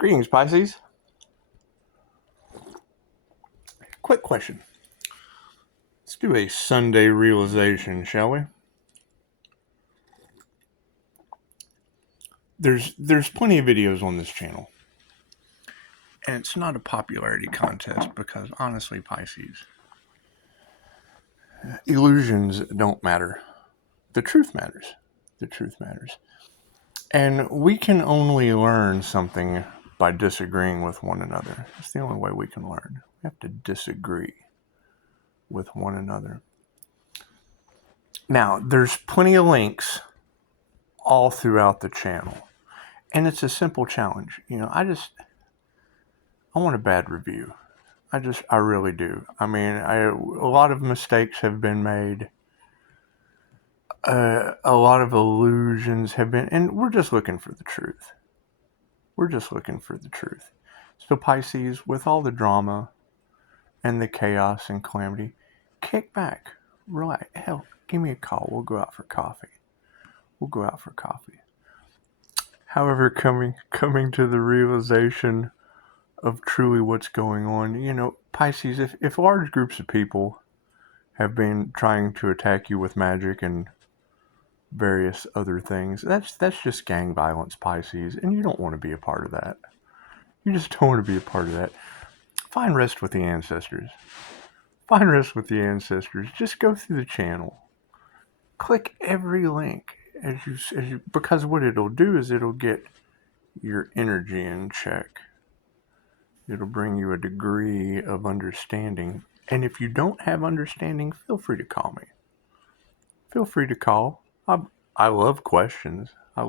Greetings, Pisces. Quick question. Let's do a Sunday realization, shall we? There's plenty of videos on this channel. And it's not a popularity contest because honestly, Pisces, illusions don't matter. The truth matters. The truth matters. And we can only learn something by disagreeing with one another. It's the only way we can learn. We have to disagree with one another. Now, there's plenty of links all throughout the channel. And it's a simple challenge. I want a bad review. I really do. I mean, a lot of mistakes have been made. A lot of illusions have been, and we're just looking for the truth. We're just looking for the truth. So Pisces, with all the drama and the chaos and calamity, kick back, relax. Hell, give me a call. We'll go out for coffee. However, coming to the realization of truly what's going on, Pisces, if large groups of people have been trying to attack you with magic and various other things, that's just gang violence, Pisces, and you don't want to be a part of that. You just don't want to be a part of that. Find rest with the ancestors. Just go through the channel. Click every link as you because what it'll do is it'll get your energy in check. It'll bring you a degree of understanding. And if you don't have understanding, feel free to call me. Feel free to call. I love questions. I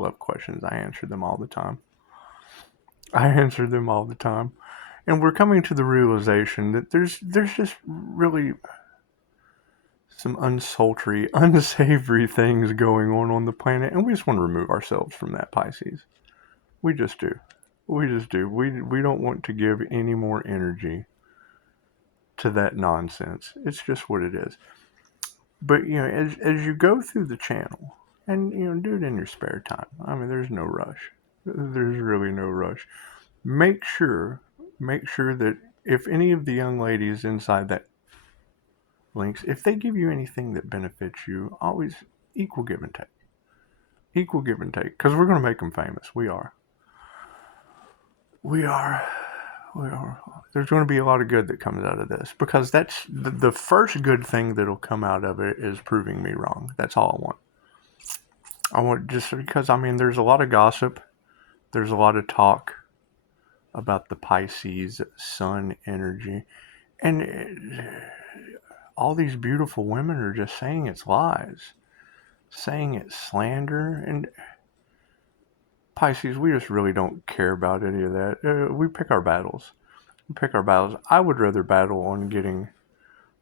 answer them all the time. And we're coming to the realization that there's just really some unsultry, unsavory things going on the planet, and we just want to remove ourselves from that, Pisces. We just do. We don't want to give any more energy to that nonsense. It's just what it is. But, as you go through the channel, and, do it in your spare time. I mean, there's no rush. There's really no rush. Make sure that if any of the young ladies inside that links, if they give you anything that benefits you, always equal give and take. Because we're going to make them famous. We are. There's going to be a lot of good that comes out of this, because that's the first good thing that'll come out of it is proving me wrong. That's all I want. Just because, there's a lot of gossip. There's a lot of talk about the Pisces sun energy. And all these beautiful women are just saying it's lies, saying it's slander. And Pisces, we just really don't care about any of that. We pick our battles. I would rather battle on getting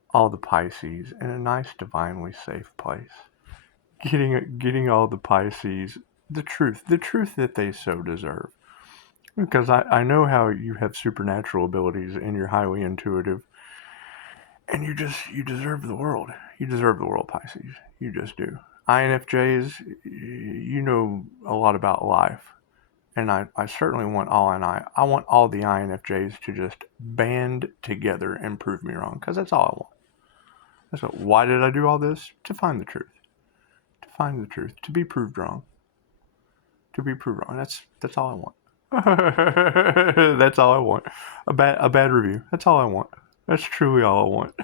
all the Pisces in a nice, divinely safe place. Getting all the Pisces the truth that they so deserve. Because I know how you have supernatural abilities and you're highly intuitive. And you deserve the world. You deserve the world, Pisces. You just do. INFJs, you know a lot about life. And I certainly want I want all the INFJs to just band together and prove me wrong. Because that's all I want. Why did I do all this? To find the truth. To be proved wrong. That's all I want. That's all I want. A bad review. That's all I want. That's truly all I want.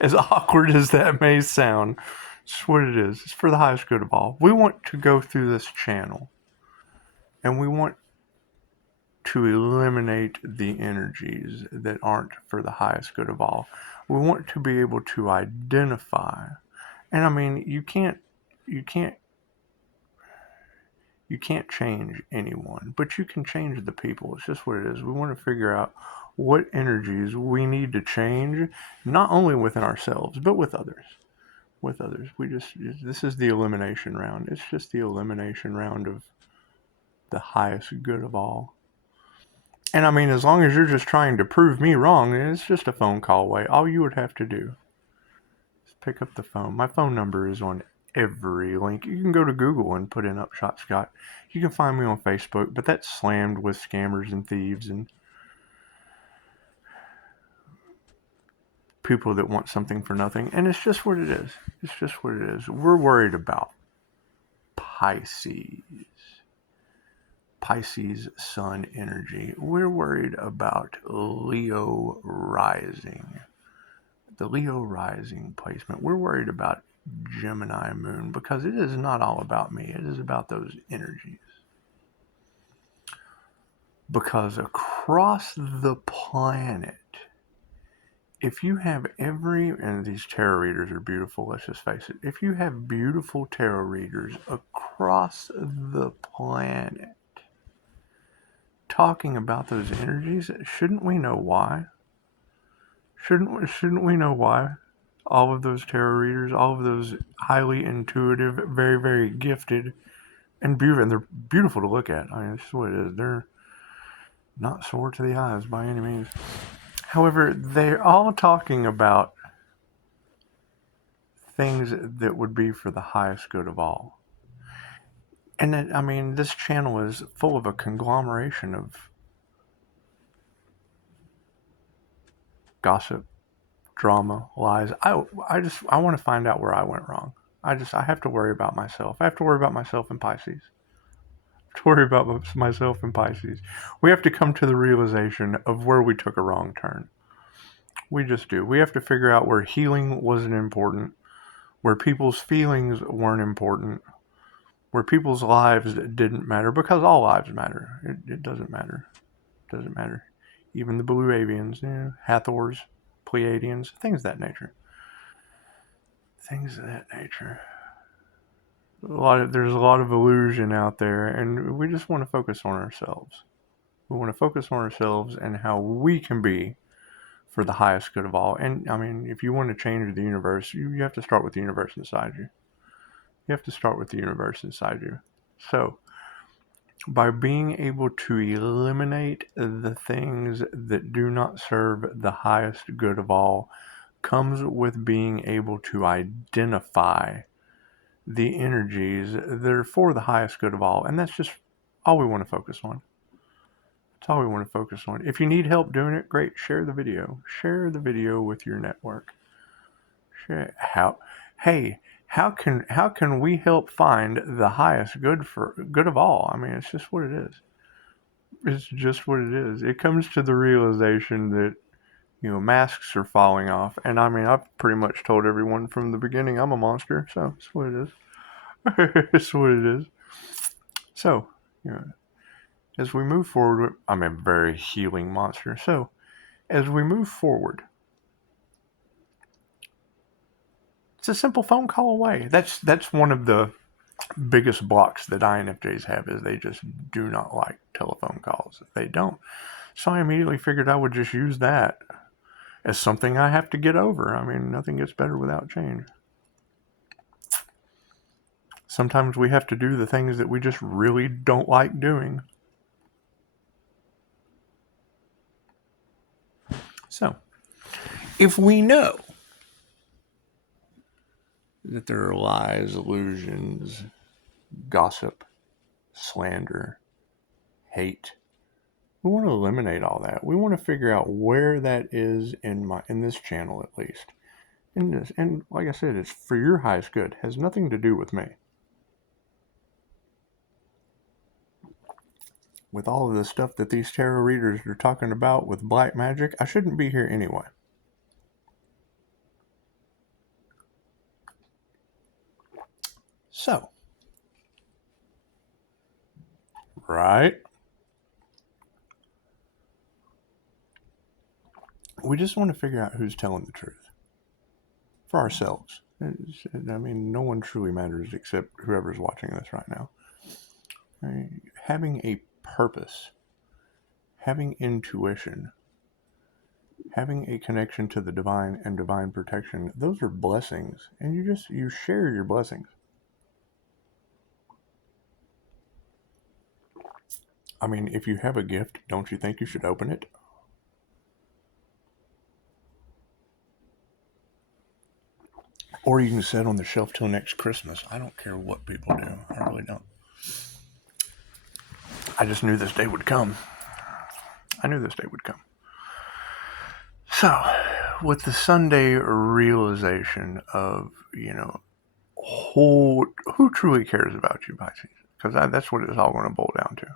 As awkward as that may sound, it's what it is. It's for the highest good of all. We want to go through this channel, and we want to eliminate the energies that aren't for the highest good of all. We want to be able to identify. And you can't change anyone, but you can change the people. It's just what it is. We want to figure out what energies we need to change, not only within ourselves, but with others. This is the elimination round. It's just the elimination round of the highest good of all. And as long as you're just trying to prove me wrong, it's just a phone call away. All you would have to do is pick up the phone. My phone number is on every link. You can go to Google and put in Upshotscott. You can find me on Facebook, but that's slammed with scammers and thieves and people that want something for nothing. And it's just what it is. It's just what it is. We're worried about Pisces. Pisces sun energy. We're worried about Leo rising. The Leo rising placement. We're worried about Gemini moon because it is not all about me. It is about those energies. Because across the planet, if you have and these tarot readers are beautiful, let's just face it. If you have beautiful tarot readers across the planet talking about those energies, shouldn't we know why? Shouldn't we know why? All of those tarot readers, all of those highly intuitive, very, very gifted, and beautiful, and they're beautiful to look at. I mean, that's what it is. They're not sore to the eyes by any means. However, they're all talking about things that would be for the highest good of all. And then, I mean, this channel is full of a conglomeration of gossip, drama, lies. I want to find out where I went wrong. I have to worry about myself. I have to worry about myself and Pisces. I have to worry about myself and Pisces. We have to come to the realization of where we took a wrong turn. We just do. We have to figure out where healing wasn't important, where people's feelings weren't important, where people's lives didn't matter, because all lives matter. It doesn't matter. It doesn't matter. Even the blue avians, Hathors, Pleiadians, things of that nature. Things of that nature. There's a lot of illusion out there, and we just want to focus on ourselves. We want to focus on ourselves and how we can be for the highest good of all. And I mean, if you want to change the universe, you have to start with the universe inside you. You have to start with the universe inside you. So, by being able to eliminate the things that do not serve the highest good of all, comes with being able to identify the energies that are for the highest good of all. And that's just all we want to focus on. That's all we want to focus on. If you need help doing it, great. Share the video. Share the video with your network. How can we help find the highest good of all? I mean, it's just what it is. It's just what it is. It comes to the realization that, masks are falling off. And I mean, I've pretty much told everyone from the beginning I'm a monster, so it's what it is. It's what it is. So, as we move forward, I'm a very healing monster. So, as we move forward, it's a simple phone call away. That's one of the biggest blocks that INFJs have, is they just do not like telephone calls. They don't. So I immediately figured I would just use that as something I have to get over. I mean, nothing gets better without change. Sometimes we have to do the things that we just really don't like doing. So, if we know that there are lies, illusions, gossip, slander, hate, we want to eliminate all that. We want to figure out where that is in this channel, at least. And like I said, it's for your highest good. It has nothing to do with me. With all of the stuff that these tarot readers are talking about with black magic, I shouldn't be here anyway. So, right? We just want to figure out who's telling the truth for ourselves. I mean, no one truly matters except whoever's watching this right now. Having a purpose, having intuition, having a connection to the divine and divine protection, those are blessings. And you share your blessings. I mean, if you have a gift, don't you think you should open it? Or you can sit on the shelf till next Christmas. I don't care what people do. I really don't. I just knew this day would come. So, with the Sunday realization of, who truly cares about you, Pisces? Because that's what it's all going to boil down to.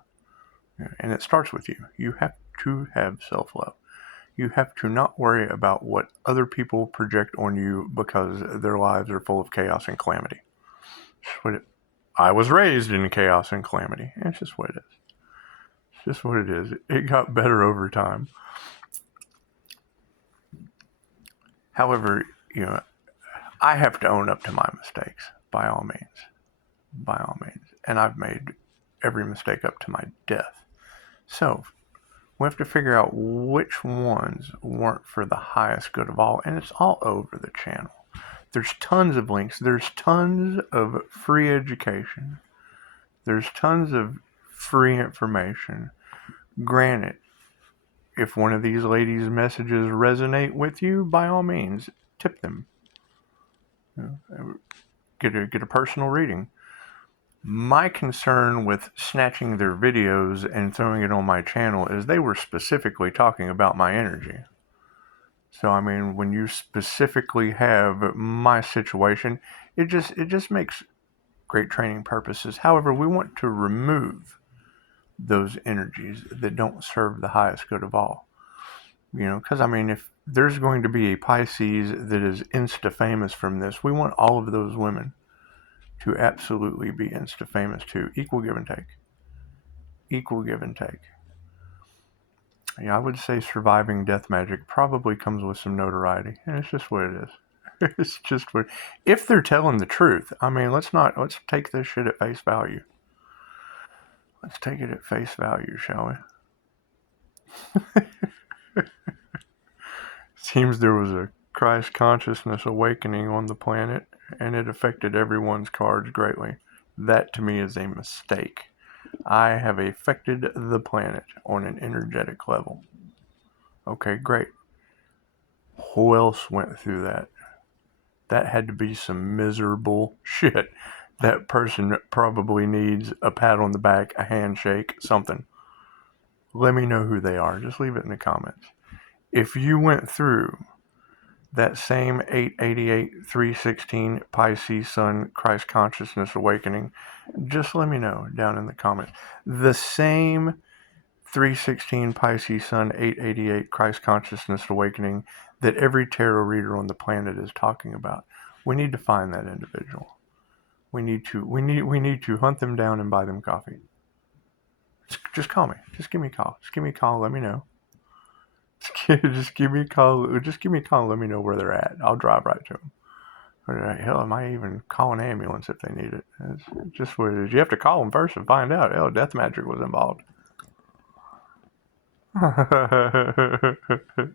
And it starts with you. You have to have self-love. You have to not worry about what other people project on you because their lives are full of chaos and calamity. I was raised in chaos and calamity. It's just what it is. It's just what it is. It got better over time. However, I have to own up to my mistakes, by all means. And I've made every mistake up to my death. So, we have to figure out which ones weren't for the highest good of all, and it's all over the channel. There's tons of links. There's tons of free education. There's tons of free information. Granted, if one of these ladies' messages resonate with you, by all means, tip them. Get a personal reading. My concern with snatching their videos and throwing it on my channel is they were specifically talking about my energy. So, I mean, when you specifically have my situation, it just makes great training purposes. However, we want to remove those energies that don't serve the highest good of all. Because, I mean, if there's going to be a Pisces that is insta-famous from this, we want all of those women to absolutely be insta-famous too. Equal give and take. I would say surviving death magic probably comes with some notoriety, and it's just what it is. It's just what. If they're telling the truth, I mean, let's take this shit at face value. Let's take it at face value, shall we? Seems there was a Christ consciousness awakening on the planet, and it affected everyone's cards greatly. That to me is a mistake. I have affected the planet on an energetic level. Okay, great. Who else went through that? That had to be some miserable shit. That person probably needs a pat on the back, a handshake, something. Let me know who they are. Just leave it in the comments. If you went through that same 888, 316 Pisces Sun Christ Consciousness Awakening, just let me know down in the comments. The same 316 Pisces Sun 888 Christ Consciousness Awakening that every tarot reader on the planet is talking about. We need to find that individual. We need to hunt them down and buy them coffee. Just call me. Just give me a call. Let me know. Just give me a call. Let me know where they're at. I'll drive right to them. Hell, I might even call an ambulance if they need it. It's just what it is. You have to call them first and find out. Hell, death magic was involved.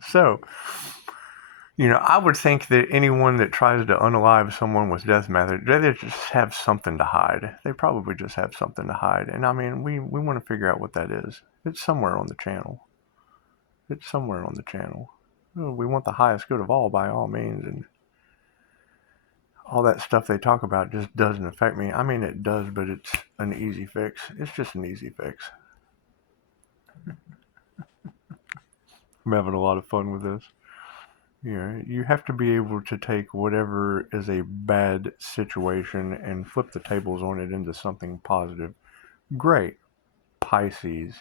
So, I would think that anyone that tries to unalive someone with death magic, they just have something to hide. They probably just have something to hide. And I mean, we want to figure out what that is. It's somewhere on the channel. We want the highest good of all, by all means. And all that stuff they talk about just doesn't affect me. I mean, it does, but it's an easy fix. It's just an easy fix. I'm having a lot of fun with this. You have to be able to take whatever is a bad situation and flip the tables on it into something positive. Great, Pisces.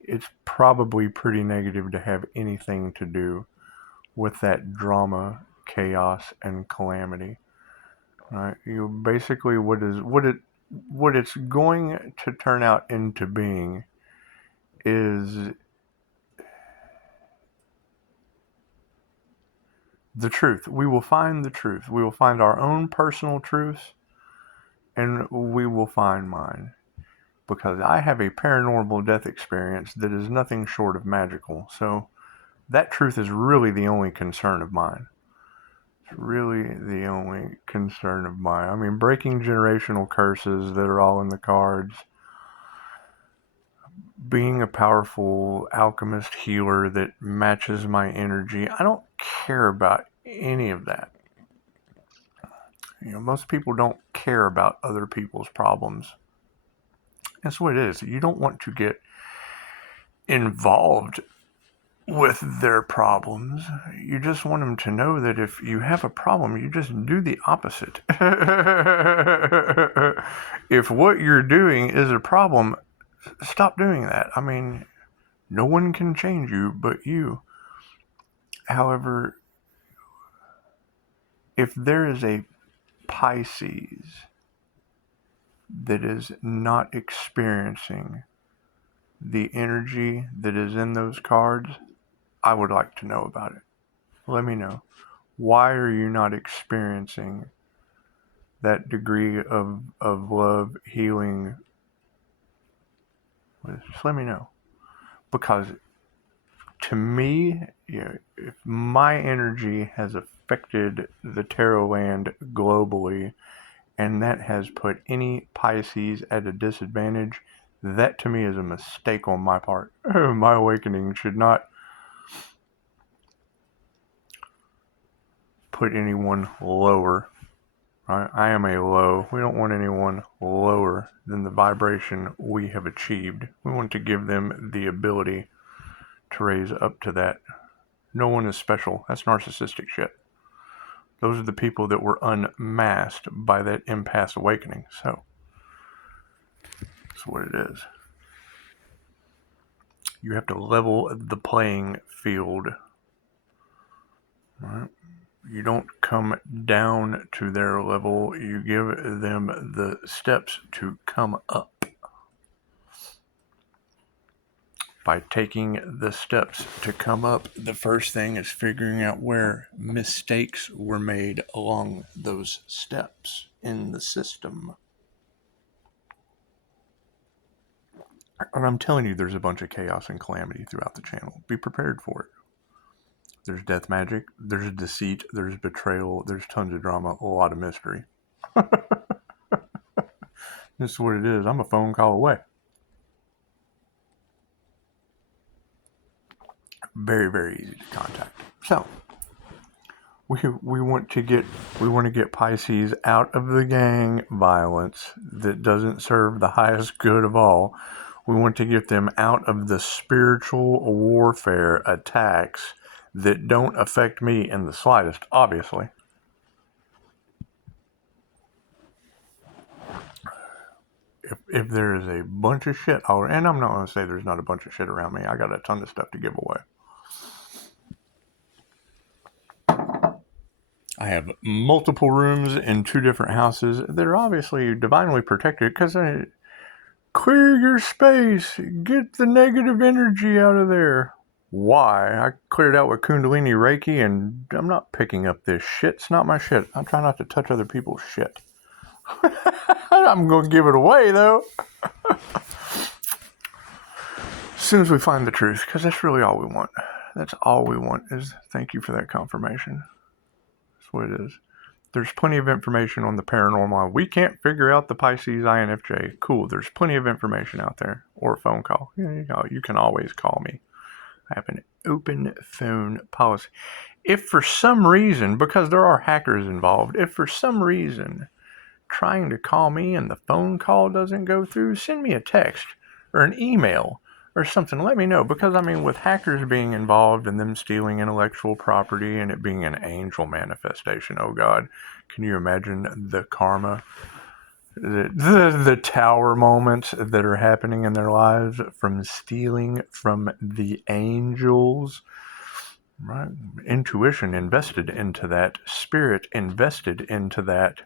It's probably pretty negative to have anything to do with that drama, chaos, and calamity. Right? Basically what it's going to turn out into being is the truth. We will find the truth. We will find our own personal truths, and we will find mine. Because I have a paranormal death experience that is nothing short of magical. So that truth is really the only concern of mine. It's really the only concern of mine. I mean, breaking generational curses that are all in the cards, being a powerful alchemist healer that matches my energy. I don't care about any of that. Most people don't care about other people's problems. That's what it is. You don't want to get involved with their problems. You just want them to know that if you have a problem, you just do the opposite. If what you're doing is a problem, stop doing that. I mean, no one can change you but you. However, if there is a Pisces that is not experiencing the energy that is in those cards, I would like to know about it. Let me know. Why are you not experiencing that degree of love, healing? Just let me know. Because to me, if my energy has affected the tarot land globally, and that has put any Pisces at a disadvantage, that to me is a mistake on my part. My awakening should not put anyone lower. Right? I am a low. We don't want anyone lower than the vibration we have achieved. We want to give them the ability to raise up to that. No one is special. That's narcissistic shit. Those are the people that were unmasked by that empath awakening. So, that's what it is. You have to level the playing field. Right? You don't come down to their level. You give them the steps to come up. By taking the steps to come up, the first thing is figuring out where mistakes were made along those steps in the system. And I'm telling you, there's a bunch of chaos and calamity throughout the channel. Be prepared for it. There's death magic, there's deceit, there's betrayal, there's tons of drama, a lot of mystery. This is what it is. I'm a phone call away. Very, very easy to contact. So, we want to get Pisces out of the gang violence that doesn't serve the highest good of all. We want to get them out of the spiritual warfare attacks that don't affect me in the slightest, obviously. If there is a bunch of shit, and I'm not going to say there's not a bunch of shit around me. I got a ton of stuff to give away. I have multiple rooms in 2 different houses that are obviously divinely protected because I clear your space, get the negative energy out of there. Why? I cleared out with Kundalini Reiki, and I'm not picking up this shit. It's not my shit. I'm trying not to touch other people's shit. I'm going to give it away, though. As soon as we find the truth, because that's really all we want. That's all we want is thank you for that confirmation. That's what it is. There's plenty of information on the paranormal. We can't figure out the Pisces INFJ. Cool. There's plenty of information out there. Or a phone call. You can always call me. I have an open phone policy. If for some reason, because there are hackers involved, if for some reason trying to call me and the phone call doesn't go through, send me a text or an email or something. Let me know. Because, with hackers being involved and them stealing intellectual property and it being an angel manifestation, oh God, can you imagine the karma? The tower moments that are happening in their lives from stealing from the angels, right? Intuition invested into that, spirit invested into that.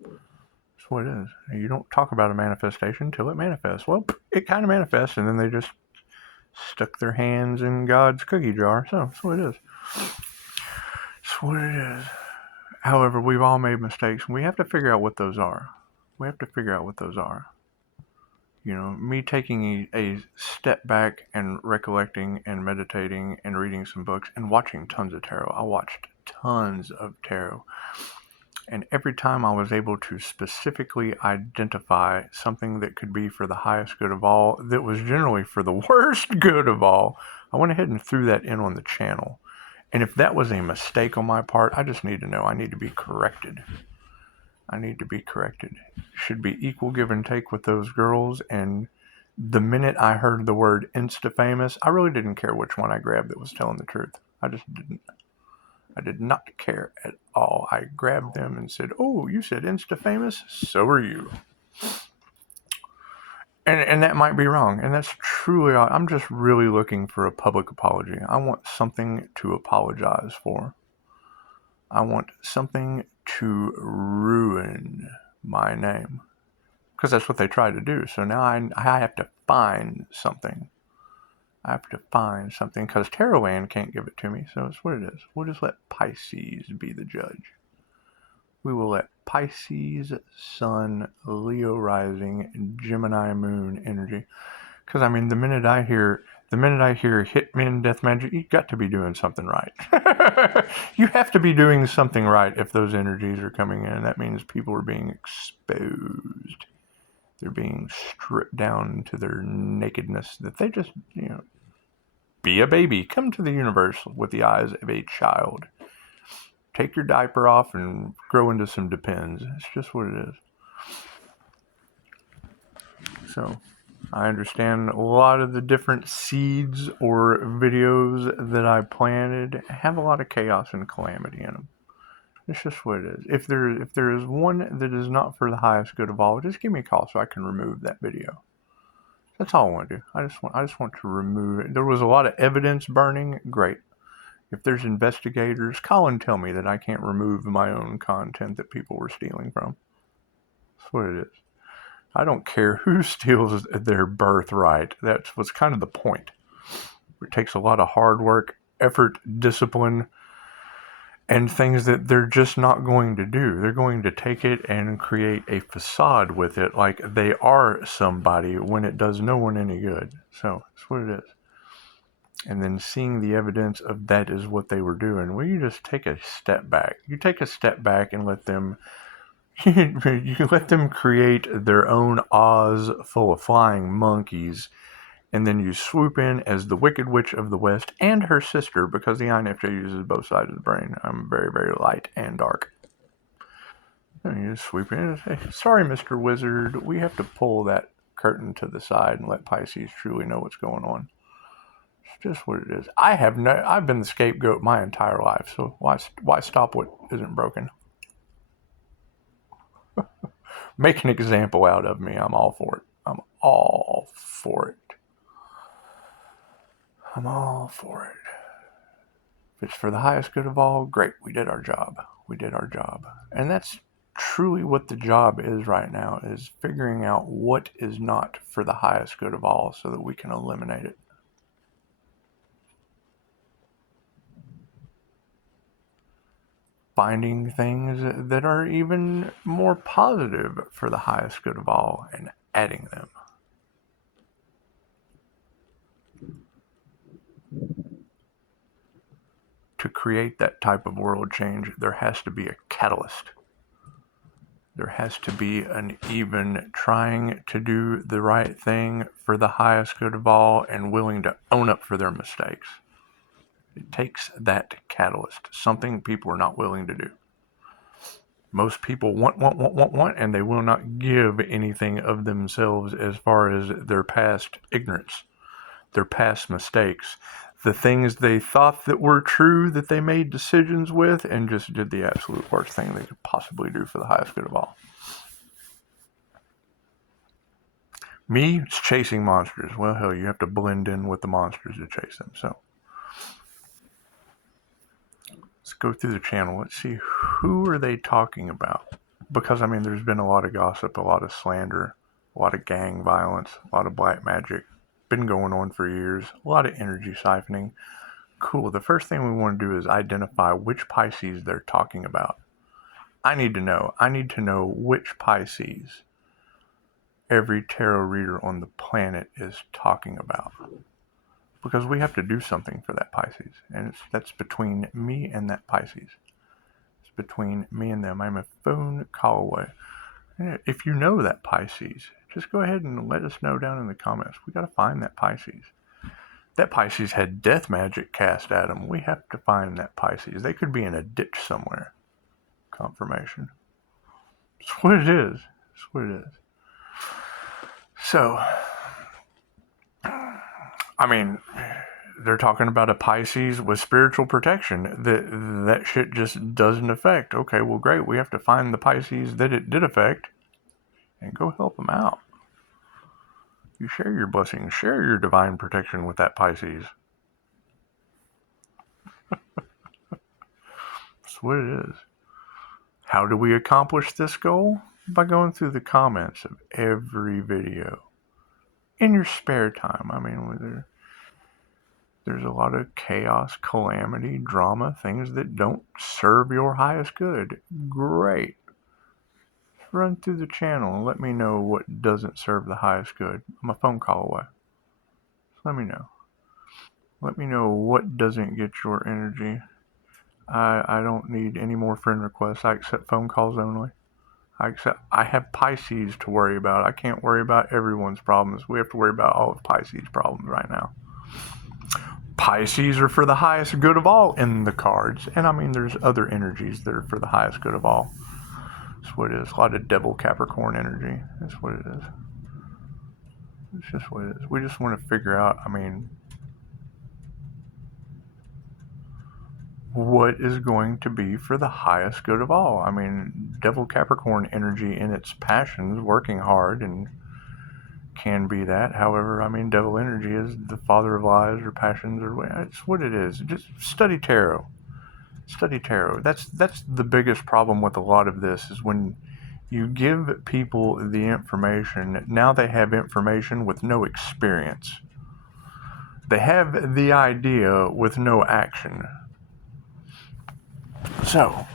That's what it is. You don't talk about a manifestation until it manifests. Well, it kind of manifests, and then they just stuck their hands in God's cookie jar. So that's what it is. That's what it is. However, we've all made mistakes, and we have to figure out what those are. Me taking a step back and recollecting and meditating and reading some books and watching tons of tarot. I watched tons of tarot. And every time I was able to specifically identify something that could be for the highest good of all, that was generally for the worst good of all, I went ahead and threw that in on the channel. And if that was a mistake on my part, I just need to know. I need to be corrected. I need to be corrected. Should be equal give and take with those girls. And the minute I heard the word insta-famous, I really didn't care which one I grabbed that was telling the truth. I just didn't. I did not care at all. I grabbed them and said, oh, you said insta-famous? So are you. And that might be wrong. And that's truly, I'm just really looking for a public apology. I want something to apologize for. I want something to ruin my name. Because that's what they tried to do. So now I have to find something. I have to find something because Tarotland can't give it to me. So it's what it is. We'll just let Pisces be the judge. We will let Pisces, Sun, Leo rising, Gemini moon energy. Because I mean, the minute I hear Hitman Death Magic, you got to be doing something right. You have to be doing something right if those energies are coming in. That means people are being exposed. They're being stripped down to their nakedness. That they just, be a baby. Come to the universe with the eyes of a child. Take your diaper off and grow into some Deepened. It's just what it is. So, I understand a lot of the different seeds or videos that I planted have a lot of chaos and calamity in them. It's just what it is. If there is one that is not for the highest good of all, just give me a call so I can remove that video. That's all I want to do. I just want to remove it. There was a lot of evidence burning. Great. If there's investigators, call and tell me that I can't remove my own content that people were stealing from. That's what it is. I don't care who steals their birthright. That's what's kind of the point. It takes a lot of hard work, effort, discipline, and things that they're just not going to do. They're going to take it and create a facade with it like they are somebody when it does no one any good. So that's what it is. And then seeing the evidence of that is what they were doing. Well, you just take a step back. You take a step back and let them you let them create their own Oz full of flying monkeys, and then you swoop in as the Wicked Witch of the West and her sister, because the INFJ uses both sides of the brain. I'm very, very light and dark. And you just swoop in and say, sorry, Mr. Wizard, we have to pull that curtain to the side and let Pisces truly know what's going on. It's just what it is. I've been the scapegoat my entire life, so why stop what isn't broken? Make an example out of me. I'm all for it. I'm all for it. I'm all for it. If it's for the highest good of all, great. We did our job. We did our job. And that's truly what the job is right now, is figuring out what is not for the highest good of all so that we can eliminate it. Finding things that are even more positive for the highest good of all and adding them. To create that type of world change, there has to be a catalyst. There has to be an even trying to do the right thing for the highest good of all and willing to own up for their mistakes. It takes that catalyst, something people are not willing to do. Most people want, and they will not give anything of themselves as far as their past ignorance, their past mistakes, the things they thought that were true that they made decisions with and just did the absolute worst thing they could possibly do for the highest good of all. Me, it's chasing monsters. Well, hell, you have to blend in with the monsters to chase them. So let's go through the channel. Let's see, who are they talking about? Because, I mean, there's been a lot of gossip, a lot of slander, a lot of gang violence, a lot of black magic. Been going on for years. A lot of energy siphoning. Cool. The first thing we want to do is identify which Pisces they're talking about. I need to know. I need to know which Pisces every tarot reader on the planet is talking about. Because we have to do something for that Pisces. And that's between me and that Pisces. It's between me and them. I'm a phone call away. And if you know that Pisces, just go ahead and let us know down in the comments. We got to find that Pisces. That Pisces had death magic cast at them. We have to find that Pisces. They could be in a ditch somewhere. Confirmation. That's what it is. That's what it is. So, I mean, they're talking about a Pisces with spiritual protection. That shit just doesn't affect. Okay, well, great. We have to find the Pisces that it did affect and go help them out. You share your blessings, share your divine protection with that Pisces. That's what it is. How do we accomplish this goal? By going through the comments of every video in your spare time. I mean, there's a lot of chaos, calamity, drama, things that don't serve your highest good. Great. Run through the channel and let me know what doesn't serve the highest good. I'm a phone call away. Let me know. Let me know what doesn't get your energy. I don't need any more friend requests. I accept phone calls only. I have Pisces to worry about. I can't worry about everyone's problems. We have to worry about all of Pisces' problems right now. Pisces are for the highest good of all in the cards. And I mean, there's other energies that are for the highest good of all. That's what it is. A lot of devil Capricorn energy. That's what it is. It's just what it is. We just want to figure out, I mean, what is going to be for the highest good of all. I mean, devil Capricorn energy in its passions, working hard, and can be that. However, I mean, devil energy is the father of lies or passions, or it's what it is. Just study tarot. Study tarot. That's the biggest problem with a lot of this is when you give people the information, now they have information with no experience. They have the idea with no action. So,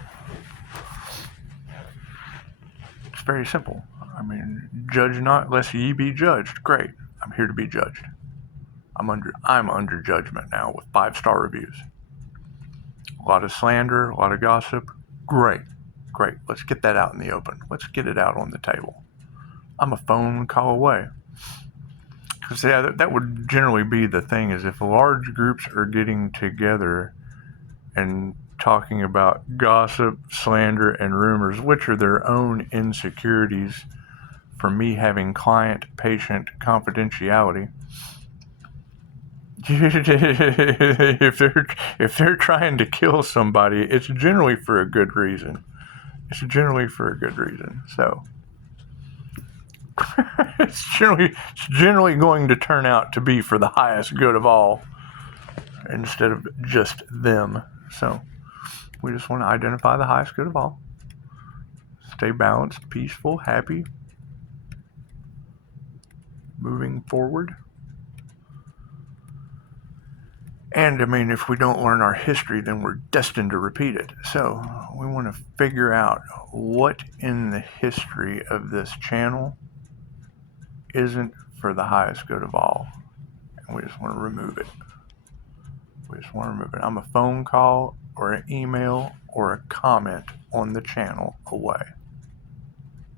it's very simple. I mean, judge not lest ye be judged. Great. I'm here to be judged. I'm under judgment now with 5-star reviews. A lot of slander, a lot of gossip. Great. Let's get that out in the open. Let's get it out on the table. I'm a phone call away. Because yeah, that would generally be the thing is if large groups are getting together and talking about gossip, slander, and rumors, which are their own insecurities for me having client-patient confidentiality. if they're trying to kill somebody, it's generally for a good reason. So it's generally going to turn out to be for the highest good of all instead of just them. So we just want to identify the highest good of all. Stay balanced, peaceful, happy, moving forward. And I mean, if we don't learn our history, then we're destined to repeat it. So we want to figure out what in the history of this channel isn't for the highest good of all. And we just want to remove it. I'm a phone call or an email or a comment on the channel away.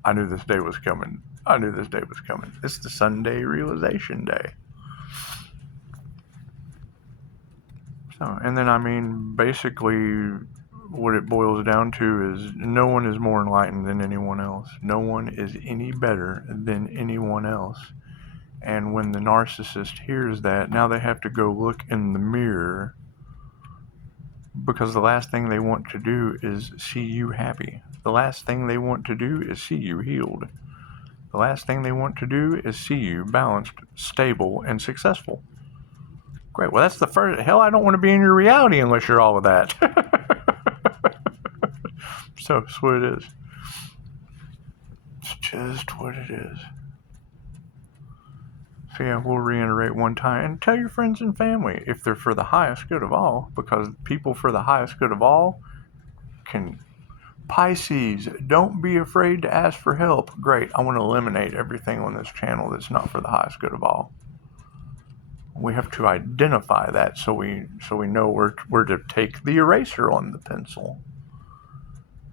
I knew this day was coming. It's the Sunday realization day. So, and then I mean, basically what it boils down to is no one is more enlightened than anyone else. No one is any better than anyone else. And when the narcissist hears that, now they have to go look in the mirror because the last thing they want to do is see you happy. The last thing they want to do is see you healed. The last thing they want to do is see you balanced, stable, and successful. Great. Well, that's the first. Hell, I don't want to be in your reality unless you're all of that. So that's what it is. It's just what it is. So yeah, we'll reiterate one time and tell your friends and family if they're for the highest good of all, because people for the highest good of all can. Pisces, don't be afraid to ask for help. Great. I want to eliminate everything on this channel that's not for the highest good of all. We have to identify that so we know where to take the eraser on the pencil.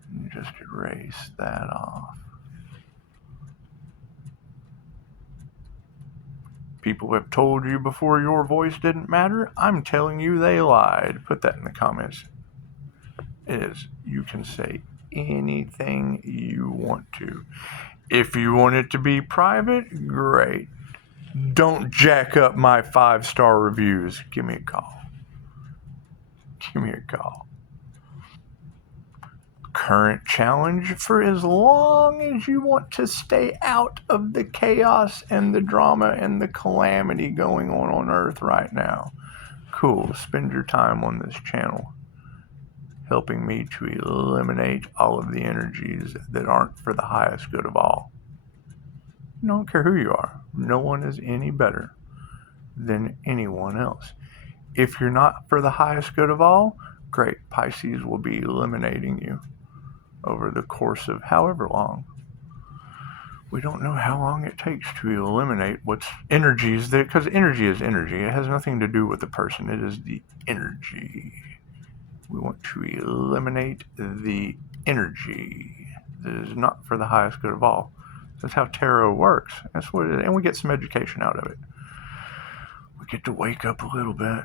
And just erase that off. People have told you before your voice didn't matter. I'm telling you they lied. Put that in the comments. You can say anything you want to. If you want it to be private, great. Don't jack up my 5-star reviews. Give me a call. Give me a call. Current challenge: for as long as you want to stay out of the chaos and the drama and the calamity going on Earth right now. Cool. Spend your time on this channel helping me to eliminate all of the energies that aren't for the highest good of all. I don't care who you are. No one is any better than anyone else. If you're not for the highest good of all, great. Pisces will be eliminating you over the course of however long. We don't know how long it takes to eliminate what's energies that, because energy is energy. It has nothing to do with the person. It is the energy. We want to eliminate the energy that is not for the highest good of all. That's how tarot works. That's what it is. And we get some education out of it. We get to wake up a little bit,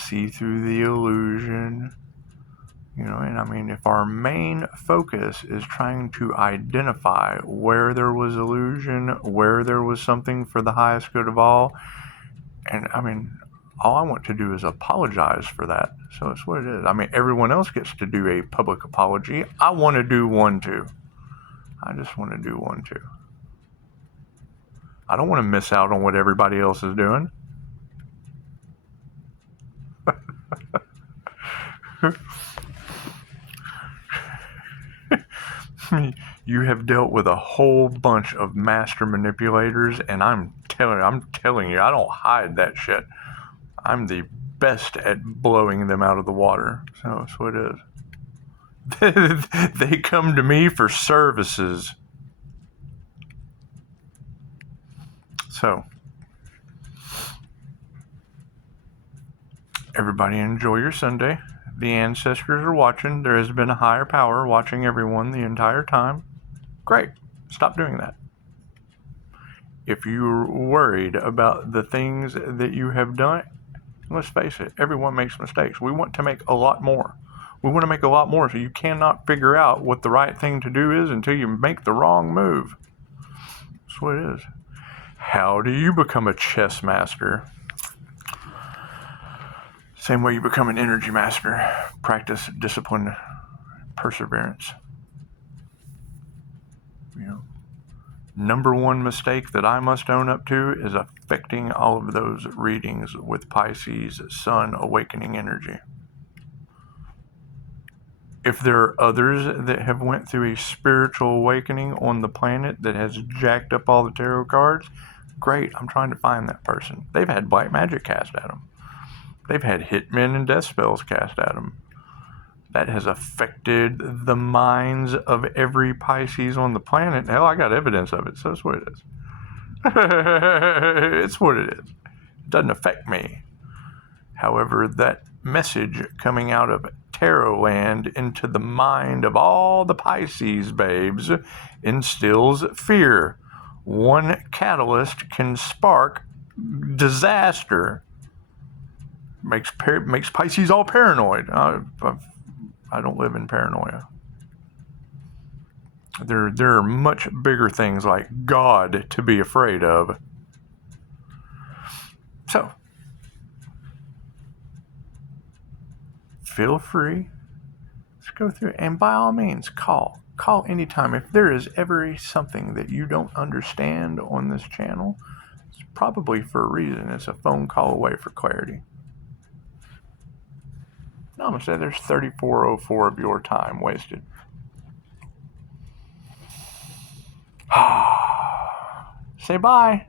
see through the illusion. And I mean, if our main focus is trying to identify where there was illusion, where there was something for the highest good of all, and I mean, all I want to do is apologize for that. So it's what it is. I mean, everyone else gets to do a public apology. I want to do one too. I just want to do one too. I don't want to miss out on what everybody else is doing. You have dealt with a whole bunch of master manipulators, and I'm telling you, I don't hide that shit. I'm the best at blowing them out of the water. So that's what it is. They come to me for services. So, everybody enjoy your Sunday. The ancestors are watching. There has been a higher power watching everyone the entire time. Great. Stop doing that. If you're worried about the things that you have done, let's face it, everyone makes mistakes. We want to make a lot more. We want to make a lot more, so you cannot figure out what the right thing to do is until you make the wrong move. That's what it is. How do you become a chess master? Same way you become an energy master. Practice, discipline, perseverance. Number one mistake that I must own up to is affecting all of those readings with Pisces Sun awakening energy. If there are others that have went through a spiritual awakening on the planet that has jacked up all the tarot cards, great. I'm trying to find that person. They've had black magic cast at them. They've had hitmen and death spells cast at them. That has affected the minds of every Pisces on the planet. Hell, I got evidence of it, so that's what it is. It's what it is. It doesn't affect me. However, that message coming out of tarot land into the mind of all the Pisces babes instills fear. One catalyst can spark disaster. Makes Pisces all paranoid. I don't live in paranoia. There are much bigger things like God to be afraid of. So, feel free. Let's go through it. And by all means, call. Call anytime. If there is ever something that you don't understand on this channel, it's probably for a reason. It's a phone call away for clarity. I'm going to say there's 3404 of your time wasted. Say bye.